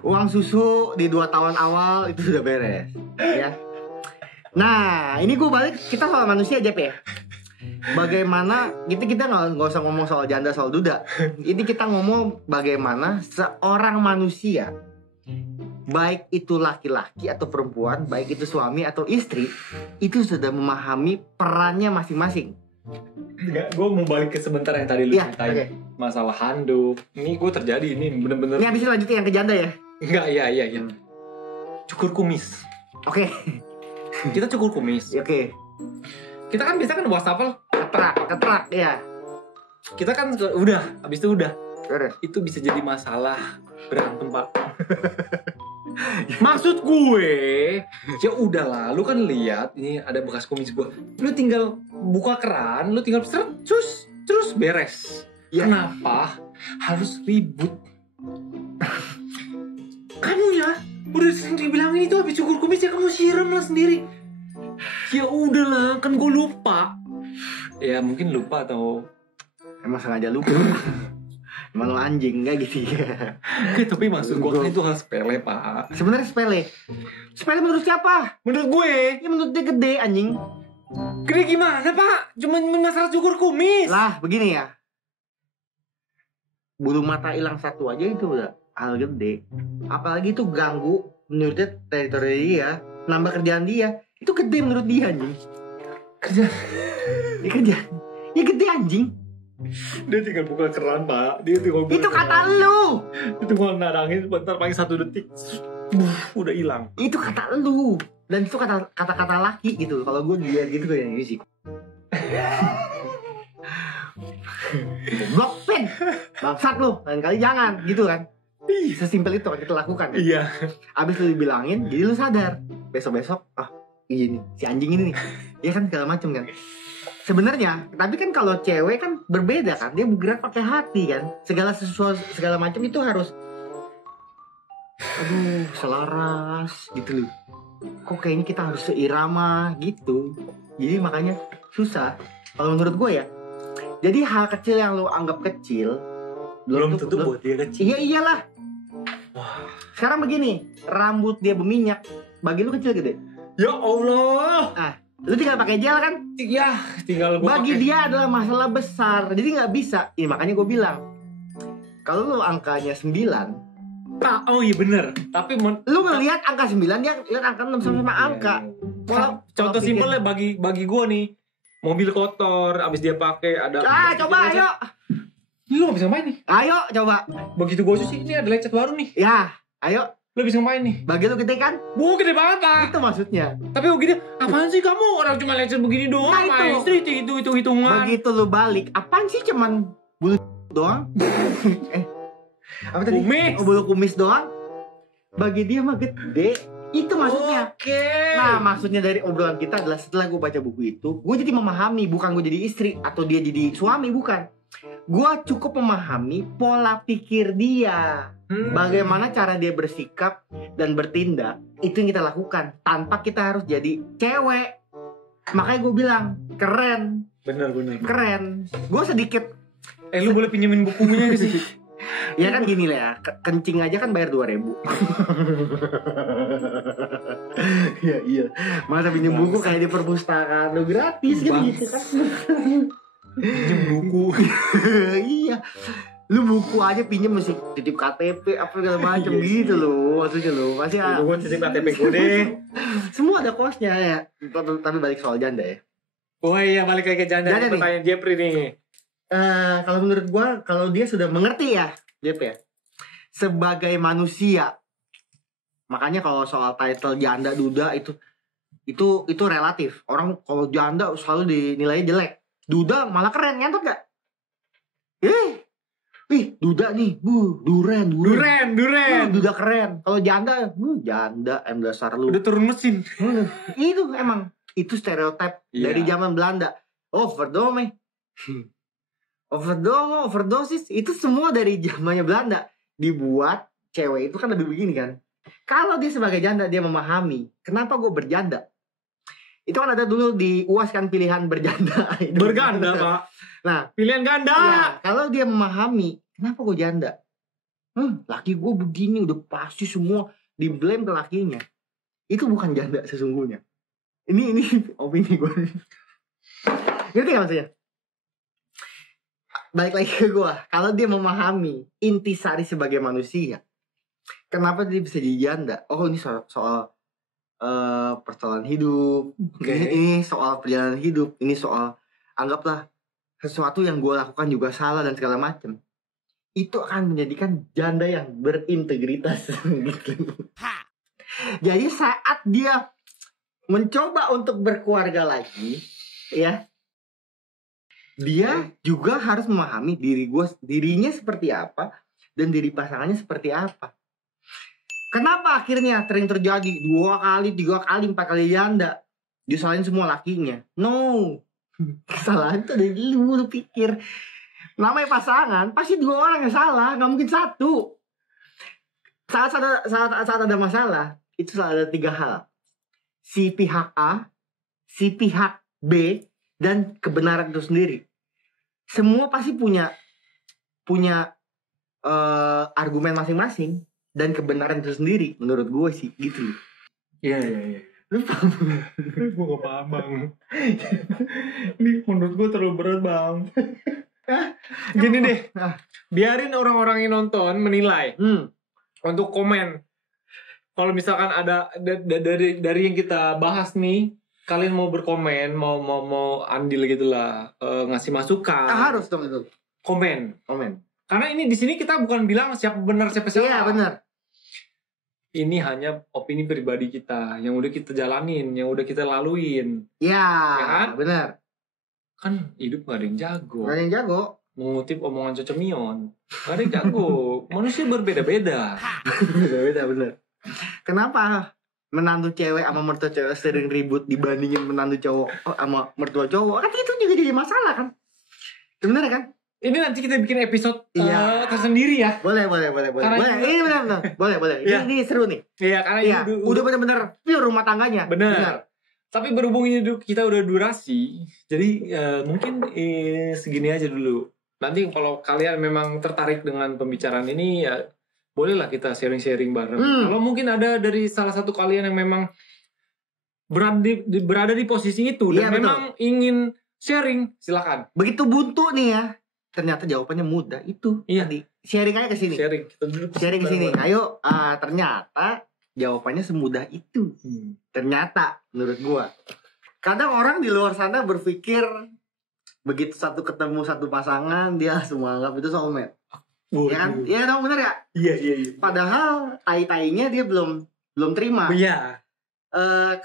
Uang susu di 2 tahun awal itu sudah beres, ya. Nah, ini gue balik, kita soal manusia aja ya. Bagaimana kita nggak usah ngomong soal janda soal duda. Ini kita ngomong bagaimana seorang manusia, baik itu laki-laki atau perempuan, baik itu suami atau istri, itu sudah memahami perannya masing-masing. Enggak, gue mau balik ke sebentar yang tadi lu Iya, ceritain. oke. Masalah handuk. Ini gue terjadi ini bener-bener. Ini habis lanjutin yang ke janda ya. Enggak, iya. Cukur kumis. Oke, Kita cukur kumis. oke. Kita kan biasa kan wastafel. Ketrak, ya. Kita kan udah, habis itu udah. Beres. Itu bisa jadi masalah berantem, Pak. Maksud gue, ya udahlah, lu kan lihat ini ada bekas kumis gue. Lu tinggal buka keran, lu tinggal seret, terus beres. Ya. Kenapa harus ribut? Kamu ya, udah sering dibilangin itu habis cukur kumis ya kamu siram lah sendiri. Ya udahlah, kan gue lupa. Ya mungkin lupa atau Emang sengaja lupa. Emang lu anjing nggak gitu ya. tapi maksud gue kan itu hal sepele, Pak. Sebenarnya sepele. Sepele menurut siapa? Menurut gue, Ya menurut dia gede anjing. gede gimana, Pak? Cuma masalah cukur kumis. Lah begini ya. Bulu mata hilang satu aja itu udah hal gede. Apalagi itu ganggu menurut dia teritori dia, nambah kerjaan dia. Itu gede menurut dia anjing. Kerja. Dia kerjaan. Ya gede anjing. Dia tinggal buka keran, Pak. Dia tinggal buka Itu kata keran. lu. Itu gua narangin sebentar paling 1 detik. Udah hilang. Itu kata lu. Dan itu kata-kata laki gitu. Kalau gue dilihat gitu kayak musik. Blok pen. Bangsat lu. Lain kali jangan gitu kan. Sesimpel itu yang kita lakukan. Iya. Abis lu dibilangin, jadi lu sadar. Besok-besok, ini si anjing ini nih. Ya kan segala macem kan. Sebenarnya, tapi kan kalau cewek kan berbeda kan, dia bergerak pakai hati kan. Segala macam itu harus, selaras gitu loh. Kok kayaknya kita harus seirama gitu. Jadi makanya susah. Kalau menurut gue ya. Jadi hal kecil yang lu anggap kecil, Belum tentu buat dia kecil. Iya iyalah. Sekarang begini, rambut dia berminyak, bagi lu kecil gede. Ya Allah. Lu tinggal pakai gel kan? Ya, tinggal gua Bagi pakai. dia adalah masalah besar. Jadi nggak bisa. Ini makanya gue bilang, kalau lu angkanya 9, Oh iya bener. Tapi lu ngelihat angka 9, dia lihat angka 6 sama angka. contoh simpelnya bagi gua nih. Mobil kotor, abis dia pakai ada. Coba ayo. Lu gak bisa ngapain nih? Ayo coba. Begitu gua sih ini ada lecet baru nih. Ya, ayo. Lu bisa ngapain nih? Bagi lu gede kan? Gede banget, Pak. Itu maksudnya. Tapi gede, apaan sih kamu? Orang cuma lecet begini doang, Nah, itu. istri itu hitungan. Begitu lu balik, apaan sih cuman bulu doang? Apa tadi? Kumis. Bulu kumis doang. Bagi dia mah gede. Itu maksudnya. Oke. Nah, maksudnya dari obrolan kita adalah setelah gue baca buku itu, gue jadi memahami, bukan gue jadi istri atau dia jadi suami, bukan. Gue cukup memahami pola pikir dia. Bagaimana cara dia bersikap dan bertindak. Itu yang kita lakukan tanpa kita harus jadi cewek. Makanya gue bilang, keren. Bener. Keren. Gue sedikit, Lu boleh pinjemin bukunya sih. ya kan gini lah ya, kencing aja kan bayar 2.000. Iya. Masa pinjem buku kayak di perpustakaan lo gratis kan gitu kan. Pinjem buku. Iya. Lu buku aja pinjem mesti titip KTP apa segala macam Iya sih. gitu loh. Maksudnya lo pasti Gue titip KTP gue deh. semua ada kosnya ya. Tapi balik soal janda ya. Oh iya, balik lagi ke janda Janda nih. pertanyaan Jeffrey nih. Kalau menurut gua, kalau dia sudah mengerti ya, Jep ya, sebagai manusia Makanya kalau soal title janda duda itu relatif. Orang kalau janda selalu dinilai jelek. Duda malah keren, ngentot gak? Ih, duda nih, duren. Duda keren. Kalau janda, janda dasar lu. Udah turun mesin. Itu emang itu stereotip dari zaman Belanda. Overdosis itu semua dari zamannya Belanda. Dibuat cewek itu kan lebih begini kan. Kalau dia sebagai janda dia memahami kenapa gue berjanda. Itu kan ada dulu di UAS kan pilihan berjanda. Berganda, Pak. Nah, pilihan ganda. Ya, kalau dia memahami kenapa gue janda. Laki gue begini udah pasti semua di-blame ke lakinya. Itu bukan janda sesungguhnya. Ini opini gue. Ngerti gak maksudnya? Balik lagi ke gue. Kalau dia memahami intisari sebagai manusia, kenapa dia bisa jadi janda? Oh, ini soal persoalan hidup. Ini soal perjalanan hidup. Ini soal anggaplah sesuatu yang gue lakukan juga salah dan segala macam. Itu akan menjadikan janda yang berintegritas gitu. Jadi saat dia mencoba untuk berkeluarga lagi, ya, dia juga harus memahami dirinya seperti apa dan diri pasangannya seperti apa. Kenapa akhirnya sering terjadi 2 kali, 3 kali, 4 kali janda? Disalahin semua lakinya. No. Kesalahan itu dari lu pikir. Namanya pasangan pasti 2 orang yang salah, nggak mungkin 1. Saat ada masalah itu selalu ada 3 hal. Si pihak A, si pihak B, dan kebenaran itu sendiri. Semua pasti punya argumen masing-masing dan kebenaran itu sendiri. Menurut gue sih gitu. Iya. Lu paham? Gue gak paham, Bang. Ini menurut gue terlalu berat, Bang. Gini deh, biarin orang-orang yang nonton menilai untuk komen. Kalau misalkan ada dari yang kita bahas nih, kalian mau berkomen, mau andil gitulah, ngasih masukan. Harus dong itu. Komen. Karena ini di sini kita bukan bilang siapa benar siapa salah. Iya benar. Ini hanya opini pribadi kita yang udah kita jalanin, yang udah kita laluin. Iya, ya kan? Benar. Kan hidup gak ada yang jago. Gak ada yang jago. Mengutip omongan Cocemion, gak ada yang jago. Manusia berbeda-beda. Berbeda benar. Kenapa menantu cewek sama mertua cewek sering ribut dibandingin menantu cowok sama mertua cowok? Kan itu juga jadi masalah kan? Bener kan? Ini nanti kita bikin episode tersendiri ya. Boleh. Ini benar. Boleh. Ya. Ini seru nih. Iya, karena ini udah benar-benar pure rumah tangganya. Benar. Tapi berhubung ini kita udah durasi, jadi mungkin segini aja dulu. Nanti kalau kalian memang tertarik dengan pembicaraan ini, ya bolehlah kita sharing-sharing bareng. Kalau mungkin ada dari salah satu kalian yang memang berada di posisi itu dan memang ingin sharing, silakan. Begitu buntu nih ya. Ternyata jawabannya mudah itu. Iya. Tadi sharing aja ke sini. Sharing ke sini. Ayo, ternyata jawabannya semudah itu. Ternyata menurut gua. Kadang orang di luar sana berpikir begitu ketemu satu pasangan dia semua anggap itu soulmate. Ya kan? Iya dong, bener ya? Iya. Padahal tai-tainya dia belum terima. Iya.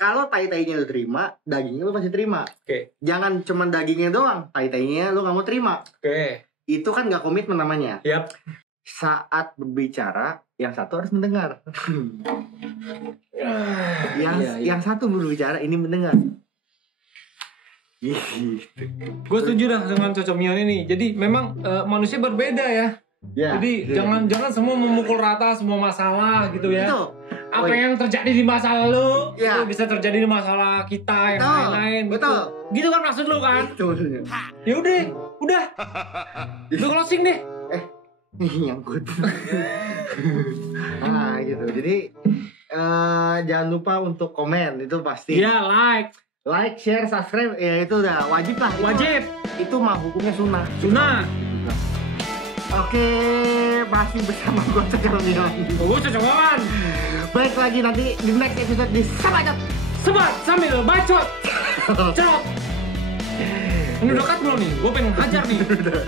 Kalau tai-tainya lu terima, dagingnya lu pasti terima. Oke. Jangan cuma dagingnya doang, tai-tainya lu gak mau terima. Oke. Itu kan gak komitmen namanya. Yap. Saat berbicara, yang satu harus mendengar. Yang satu berbicara, ini mendengar. Gue setuju dah dengan Cocemion ini. Jadi memang manusia berbeda ya. Jadi jangan semua memukul rata semua masalah gitu ya. Itu. Apa yang terjadi di masa lalu itu bisa terjadi di masalah kita yang lain-lain. Betul. Gitu kan maksud lu kan? Itu maksudnya. Ya udah. Lu closing deh. Nyangkut. Gitu. Jadi jangan lupa untuk komen, itu pasti. Iya, like, share, subscribe, ya itu udah wajib lah. Wajib. Itu mah hukumnya sunnah. Oke, masih bersama gue Cocemion. Gue Cocemion. Baik lagi nanti di next episode di Sebat sambil bacot. Cerot. Ini udah cut belum nih? Gue pengen hajar nih. Udah.